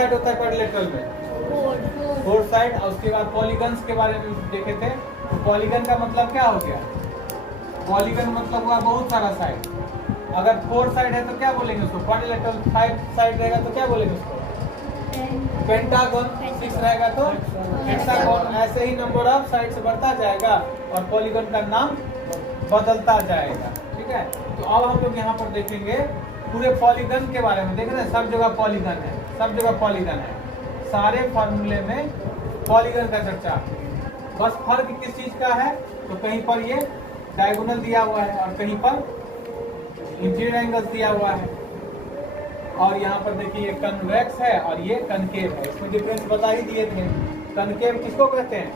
Side होता है quadrilateral में? 4 साइड। और उसके बाद पॉलीगन्स के बारे में देखे थे। तो पॉलीगन का मतलब क्या हो गया? पॉलीगन मतलब हुआ बहुत सारा साइड। अगर 4 साइड है तो क्या बोलेंगे उसको? क्वाड्रिलेटरल। 5 साइड रहेगा तो क्या बोलेंगे उसको? पेंटागन। 6 रहेगा तो हेक्सागन। ऐसे ही नंबर ऑफ साइड से बढ़ता जाएगा और पॉलीगन का नाम बदलता जाएगा। ठीक है, तो अब हम लोग यहाँ पर देखेंगे पूरे पॉलीगन के बारे में। देख रहे हैं, सब जगह पॉलीगन है, सब जगह पॉलीगन है। सारे फॉर्मूले में पॉलीगन का चर्चा। बस फर्क किस चीज का है? तो कहीं पर ये डायगोनल दिया हुआ है और कहीं पर इंटीरियर एंगल्स दिया हुआ है। और यहाँ पर देखिए ये कन्वेक्स है और ये कनकेव है। इसमें डिफरेंस बता ही दिए थे। कनकेव किसको कहते हैं?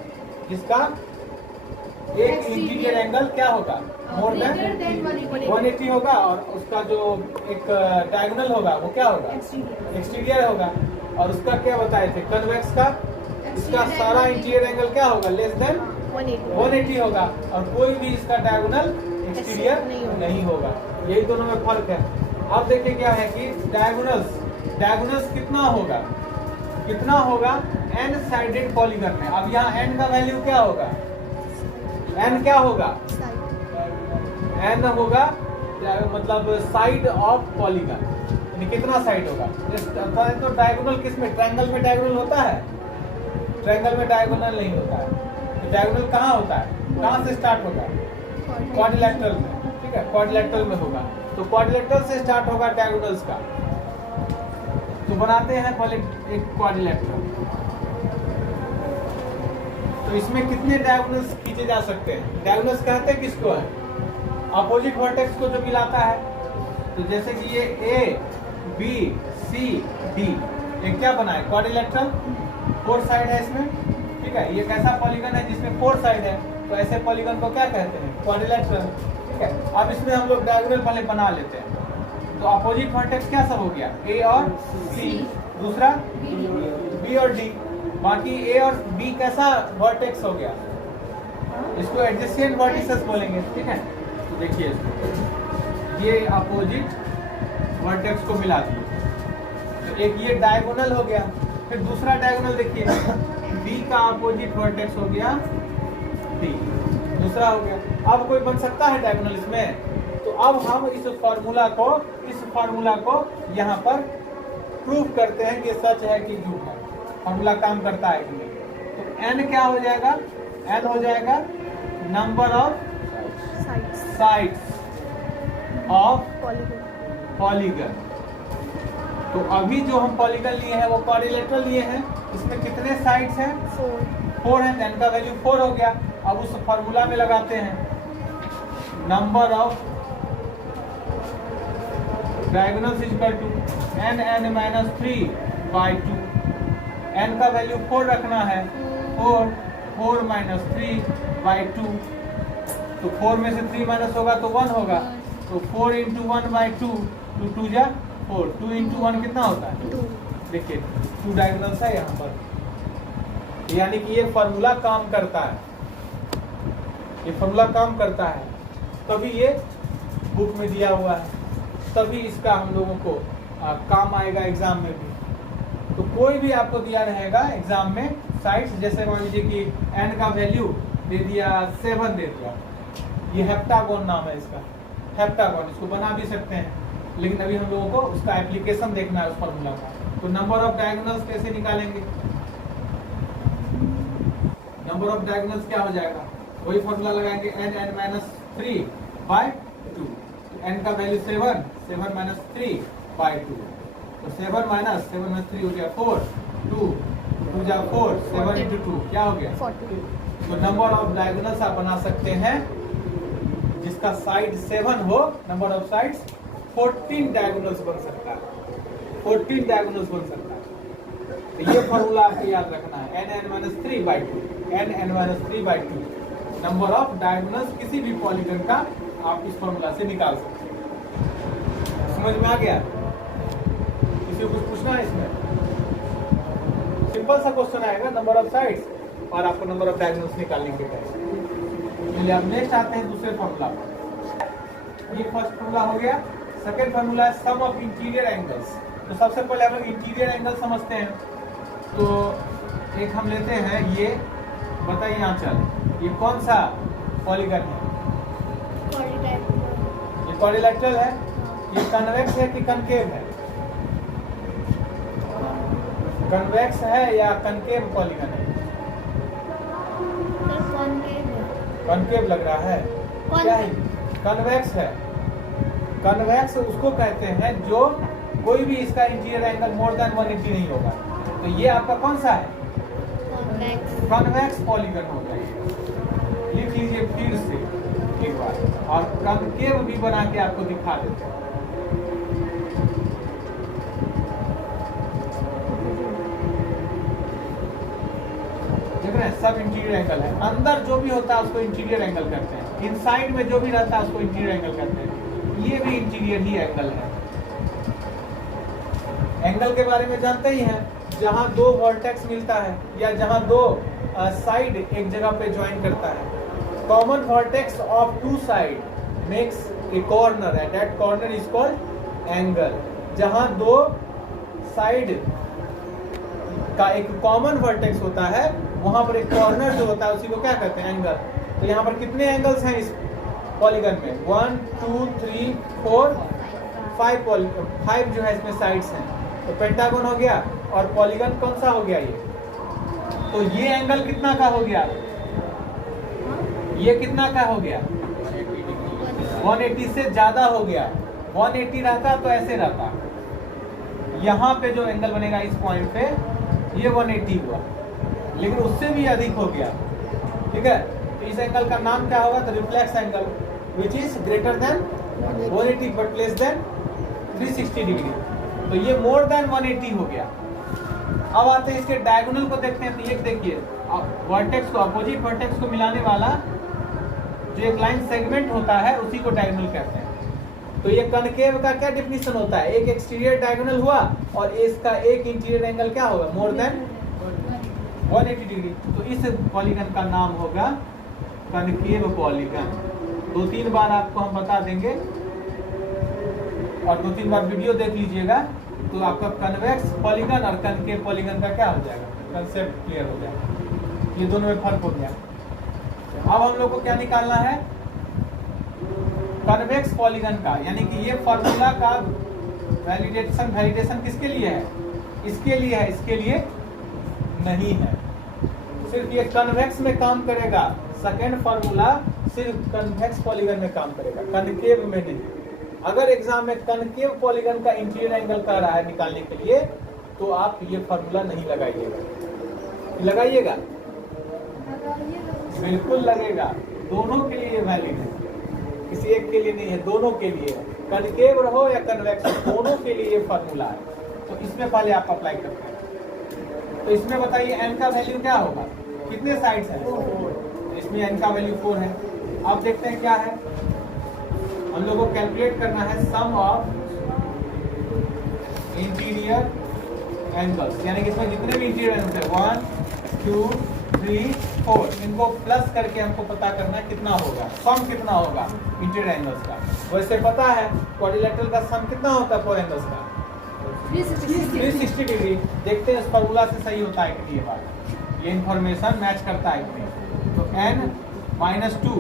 जिसका एक इंटीरियर एंगल क्या होगा? मोर देन 180 होगा और उसका जो एक डायगोनल होगा वो क्या होगा? एक्सटीरियर होगा। और उसका क्या बताए थे? कन्वेक्स का इसका सारा इंटीरियर एंगल क्या होगा? लेस देन 180 होगा और कोई भी इसका डायगोनल एक्सटीरियर नहीं होगा। यही दोनों में फर्क है। अब देखिए क्या है कि डायगोनल्स कितना होगा? कितना होगा n साइडेड पॉलीगन में? अब यहाँ n का वैल्यू क्या होगा? n क्या होगा? n होगा मतलब साइड ऑफ पॉलीगन। कितना साइड होगा? तो डायगोनल किस में? ट्रायंगल में डायगोनल होता है? ट्रायंगल में डायगोनल नहीं होता है। तो डायगोनल कहाँ होता है? कहाँ से स्टार्ट होगा? क्वाड्रिलेटरल में। ठीक है, क्वाड्रिलेटरल में होगा। तो क्वाड्रिलेटरल से स्टार्ट होगा डायगोनल्स का। तो बनाते हैं पहले एक क्वाड्रिलेटरल। तो इसमें कितने डायगोनल्स खींचे जा सकते हैं? डायगोनल्स कहते हैं किसको है? अपोजिट वर्टेक्स को जो मिलाता है। तो जैसे कि ये ए बी सी डी, ये क्या बना है? क्वाड्रिलेटरल। 4 साइड है इसमें। ठीक है, ये कैसा पॉलीगन है जिसमें 4 साइड है? तो ऐसे पॉलीगन को क्या कहते हैं? क्वाड्रिलेटरल। ठीक है, अब इसमें हम लोग डायगोनल पहले बना लेते हैं। तो अपोजिट वर्टेक्स क्या सब हो गया? ए और सी। दूसरा बी और डी। बाकी ए और बी कैसा वर्टेक्स हो गया? इसको एडजेसेंट वर्टिसेस बोलेंगे। ठीक है, तो देखिए ये अपोजिट वर्टेक्स को मिला दिए। तो एक ये डायगोनल हो गया। फिर दूसरा डायगोनल देखिए, बी का अपोजिट वर्टेक्स हो गया डी। दूसरा हो गया। अब कोई बन सकता है डायगोनल इसमें? तो अब हम इस फार्मूला को यहाँ पर प्रूव करते हैं कि सच है कि झूठ है, फार्मूला काम करता है कि नहीं। तो n क्या हो जाएगा? n हो जाएगा number of sides of polygon. तो अभी जो हम पॉलीगन लिए हैं वो क्वाड्रिलेटरल लिए हैं। इसमें कितने साइड्स हैं? 4 है। n का वैल्यू 4 हो गया। अब उस फार्मूला में लगाते हैं number of diagonals is equal to n minus 3/2। n का वैल्यू 4 रखना है। 4 माइनस 3/2। तो 4 में से 3 माइनस होगा तो 1 होगा। तो 4 इंटू 1/2, 2 जा 4। 2 इंटू 1 कितना होता है? 2। देखिए 2 डायगोनल्स है यहाँ पर। यानी कि ये फार्मूला काम करता है। ये फार्मूला काम करता है, तभी ये बुक में दिया हुआ है, तभी इसका हम लोगों को काम आएगा एग्जाम में भी। तो कोई भी आपको दिया रहेगा एग्जाम में साइड्स, जैसे मान लीजिए कि n का वैल्यू दे दिया 7 दे दिया। ये हेप्टागोन नाम है इसका, हेप्टागोन। इसको बना भी सकते हैं, लेकिन अभी हम लोगों को उसका एप्लीकेशन देखना है उस फार्मूला का। तो नंबर ऑफ डायगोनल्स कैसे निकालेंगे? नंबर ऑफ डायगोनल्स क्या हो जाएगा? वही फार्मूला लगाएंगे n माइनस 3/2। n का वैल्यू 7 माइनस 3/2। तो 7 माइनस 3 हो गया 4। 2 जा 4, 7 इंटू 2 क्या हो गया? 40। तो नंबर ऑफ डायगोनल्स आप बना सकते हैं जिसका साइड 7 हो। नंबर ऑफ साइड्स 14 डायगोनल्स बन सकता है। 14 डायगोनल्स बन सकता है। तो ये फॉर्मूला आपको याद रखना है, n minus 3/2। n minus 3/2 number of diagonals किसी भी पॉलीगन का आप इस फॉर्मूला से निकाल सकते हैं। समझ में आ गया? किसी को कुछ पूछना है इसमें? सिंपल सा क्वेश्चन आएगा, नंबर ऑफ साइड्स और आपको नंबर ऑफ डायगोनल्स निकालने के लिए। अब नेक्स्ट आते हैं दूसरे फॉर्मूला पर। ये फर्स्ट फॉर्मूला हो गया। सेकेंड फॉर्मूला है सम ऑफ इंटीरियर एंगल्स। तो सबसे पहले हम लोग इंटीरियर एंगल समझते हैं। तो एक हम लेते हैं, ये बताइए आंचल, ये कौन सा पॉलीगन है? ये क्वाड्रिलेटरल है। ये कन्वेक्स है कि कनकेव है? कन्वेक्स है या कनकेव पॉलीगन है? कनकेव लग रहा है। क्या है? कन्वेक्स है। कन्वेक्स उसको कहते हैं जो कोई भी इसका इंटीरियर एंगल मोर देन 180 नहीं होगा। तो ये आपका कौन सा है? कन्वेक्स पॉलीगन हो गया। लिख लीजिए फिर से एक बार, और कनकेव भी बना के आपको दिखा देते हैं। देख रहे हैं, सब इंटीरियर एंगल है। अंदर जो भी होता है उसको इंटीरियर एंगल कहते हैं। इनसाइड में जो भी रहता है उसको इंटीरियर एंगल कहते हैं। ये भी इंटीरियर ही एंगल है। एंगल के बारे में जानते ही हैं, जहां दो वर्टेक्स मिलता है या जहां दो साइड एक जगह पे ज्वाइन करता है। Common vertex of two side makes a corner and that corner is called angle. जहां दो साइड का एक कॉमन वर्टेक्स होता है, वहां पर एक कॉर्नर जो होता है उसी को क्या कहते हैं? एंगल। तो यहाँ पर कितने एंगल्स हैं इस पॉलीगन में? 1 2 3 4 5 जो है इसमें साइड्स हैं। तो पेंटागन हो गया, और पॉलीगन कौन सा हो गया ये? तो ये एंगल कितना का हो गया? ये कितना का हो गया? 180 से ज्यादा हो गया। 180 रहता तो ऐसे रहता। यहाँ पे जो एंगल बनेगा इस पॉइंट पे, ये 180 हुआ, लेकिन उससे भी अधिक हो गया। ठीक है, तो इस एंगल का नाम क्या होगा? तो reflex angle, which is greater than 180 but less than 360 degree. तो ये मोर देन 180 हो गया। अब आते हैं इसके डायगोनल को देखते हैं। तो ये देखिए, वर्टेक्स को, अपोजिट वर्टेक्स को मिलाने वाला जो एक लाइन सेगमेंट होता है उसी को डायगोनल कहते हैं। तो ये कनकेव का क्या डेफिनेशन होता है? एक एक्सटीरियर डायगोनल हुआ और इसका एक इंटीरियर एंगल क्या होगा? More than 180 degree. तो इस पॉलीगन का नाम होगा कनकेव पॉलीगन। 2-3 बार आपको हम बता देंगे और 2-3 बार वीडियो देख लीजिएगा, तो आपका कन्वेक्स पॉलीगन और कनकेव पॉलीगन का क्या हो जाएगा? कंसेप्ट क्लियर हो जाएगा। ये दोनों में फर्क हो गया। अब हम लोग को क्या निकालना है? कन्वेक्स पॉलीगन का, यानी कि ये फार्मूला का वैलिडेशन किसके लिए है? इसके लिए है, इसके लिए नहीं है। सिर्फ ये कन्वेक्स में काम करेगा। सेकेंड फार्मूला सिर्फ कन्वेक्स पॉलीगन में काम करेगा, कनकेव में नहीं। अगर एग्जाम में कनकेव पॉलीगन का इंटीरियर एंगल कह रहा है निकालने के लिए, तो आप ये फार्मूला नहीं लगाइएगा। लगाइएगा, बिल्कुल लगेगा। दोनों के लिए वैलिड है, किसी एक के लिए नहीं है, दोनों के लिए। कनकेव रहो या कन्वेक्स, दोनों के लिए ये फार्मूला है। तो इसमें पहले आप अप्लाई करते हैं। तो इसमें बताइए n का वैल्यू क्या होगा? कितने साइड्स हैं? इसमें n का वैल्यू 4 है। अब देखते हैं क्या है। हम लोगों को कैलकुलेट करना है सम ऑफ इंटीरियर एंगल्स, यानी कि इसमें जितने भी इंटीरियर एंगल्स है 1 2 3 4, इनको प्लस करके हमको पता करना है कितना होगा, सम कितना होगा इंटीरियर एंगल्स का। वैसे पता है क्वाड्रिलेटरल का सम कितना होता है फोर एंगल्स का? 360 डिग्री। देखते हैं इस फार्मूला से सही होता है कि ये बात, ये इंफॉर्मेशन मैच करता है कि नहीं। तो n - 2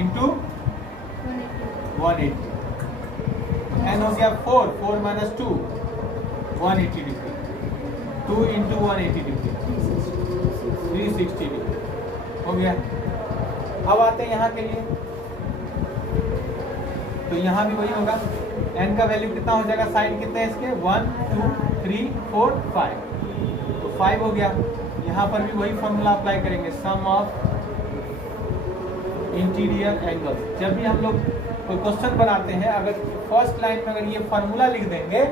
इंटू 180, n हो गया 4 - 2 180 डिग्री, 2 इंटू 180 डिग्री 360 डिग्री हो गया। अब आते हैं यहाँ के लिए, तो यहाँ भी वही होगा। n का वैल्यू कितना हो जाएगा? साइड कितने हैं इसके? 1 2 3 4 5, तो 5 हो गया। यहाँ पर भी वही फॉर्मूला अप्लाई करेंगे, सम ऑफ इंटीरियर एंगल्स। जब भी हम लोग कोई क्वेश्चन बनाते हैं, अगर फर्स्ट लाइन में अगर ये फार्मूला लिख देंगे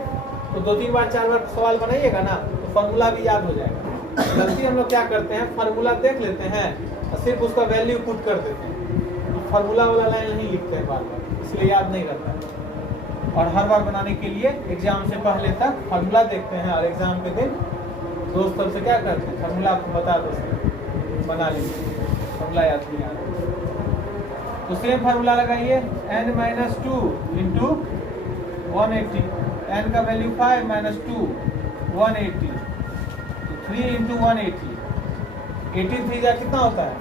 तो 2-3 बार 4 बार सवाल बनाइएगा ना, तो फार्मूला भी याद हो जाएगा। गलती हम लोग क्या करते हैं, फार्मूला देख लेते हैं और सिर्फ उसका वैल्यू पुट कर देते हैं, फार्मूला वाला लाइन नहीं लिखते हैं बार बार, इसलिए याद नहीं रहता। और हर बार बनाने के लिए एग्जाम से पहले तक फार्मूला देखते हैं और एग्जाम के दिन दोस्त सबसे क्या करते हैं, फार्मूला आपको बता दो, बना लीजिए, फार्मूला याद नहीं आ रहा। तो सेम फार्मूला लगाइए, n - 2 इंटू 180, n का वैल्यू 5 माइनस 2 180, तो 3 इंटू 180, 18 3 जा कितना होता है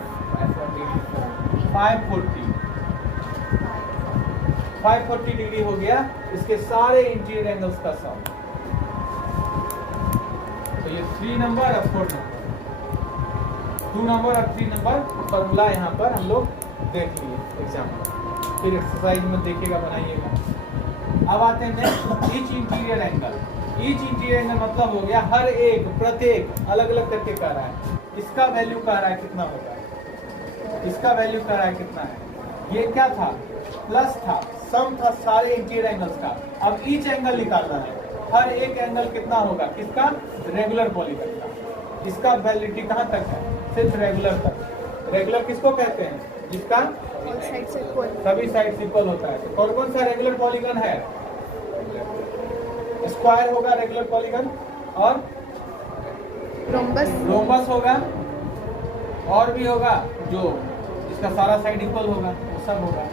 540 डिग्री हो गया इसके सारे इंटीरियर एंगल्स का सम। तो ये 3 नंबर और 4 नंबर, 2 नंबर और 3 नंबर फॉर्मूला यहाँ पर हम लोग देख लिए एग्जाम्पल, फिर एक्सरसाइज में देखिएगा बनाइएगा। अब आते हैं next, each interior angle. Each interior angle मतलब हो गया हर एक, प्रत्येक अलग अलग करके कह रहा है। इसका वैल्यू कह रहा है कितना होगा, इसका वैल्यू कह रहा है कितना है। ये क्या था, प्लस था, सम था सारे इंटीरियर एंगल्स का। अब ईच एंगल निकालना है, हर एक एंगल कितना होगा, किसका, रेगुलर पॉलीगन का। इसका वैलिडिटी कहाँ तक है, सिर्फ रेगुलर तक। रेगुलर किसको कहते हैं, जिसका सभी साइड इक्वल होता है। तो कौन कौन सा रेगुलर पॉलीगन है, स्क्वायर होगा रेगुलर पॉलीगन, और रोम्बस होगा, और भी होगा जो इसका सारा साइड इक्वल होगा, वो सब होगा।